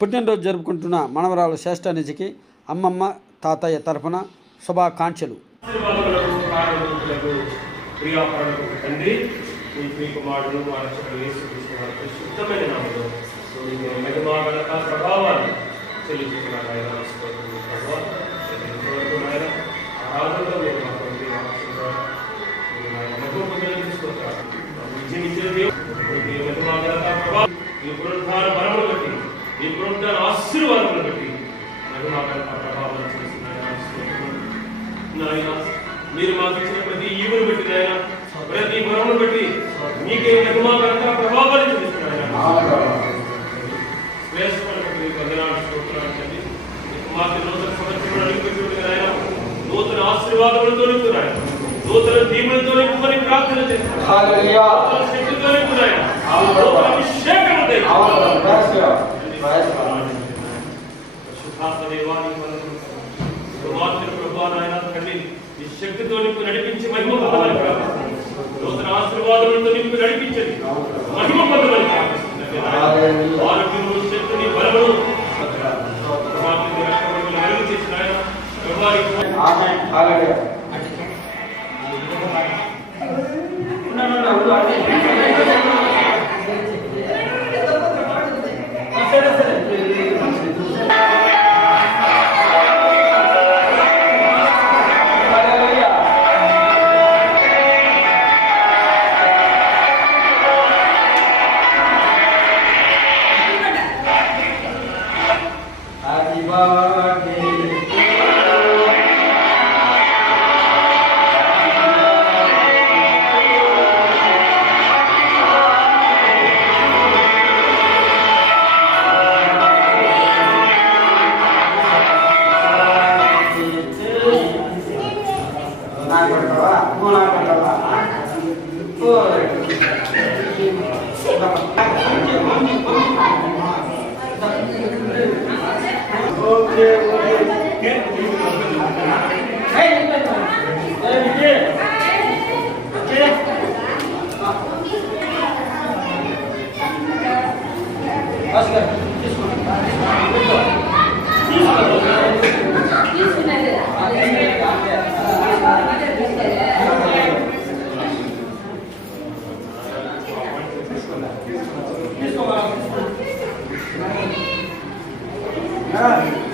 పుట్టినరోజు జరుపుకుంటున్న మనవరాలు శ్రేష్ఠనిధికి అమ్మమ్మ తాతయ్య తరఫున శుభాకాంక్షలు. ఆశీర్వాదములు బట్టి ప్రభావం మీరు మాకు ఇచ్చిన ప్రతి ఈవును బట్టి నాయన ప్రతి వరమును బట్టి మీకే మహిమాగంత ప్రభావాన్ని చూపిస్తున్నాయన మాకు నూతన సంవత్సరం అడిగిపెట్టుకుని ఆయన నూతన ఆశీర్వాదములతో నింపుతున్నాయి, నూతన దీవులతో నింపుకొని ప్రార్థన చేస్తున్నాయి, శక్తితో నింపుతున్నాయి, అభిషేకం ఈ శక్తితో నింపు నడిపించి మహిమ పొందమని ప్రార్థిస్తున్నాను. నూతన ఆశీర్వాదములతో నింపు నడిపించండి, మహిమ పొందమని ప్రార్థిస్తున్నాను. ఆరోగ్యము, శక్తిని, బలమును వెలుగు చేసిన ఆయన Yeah.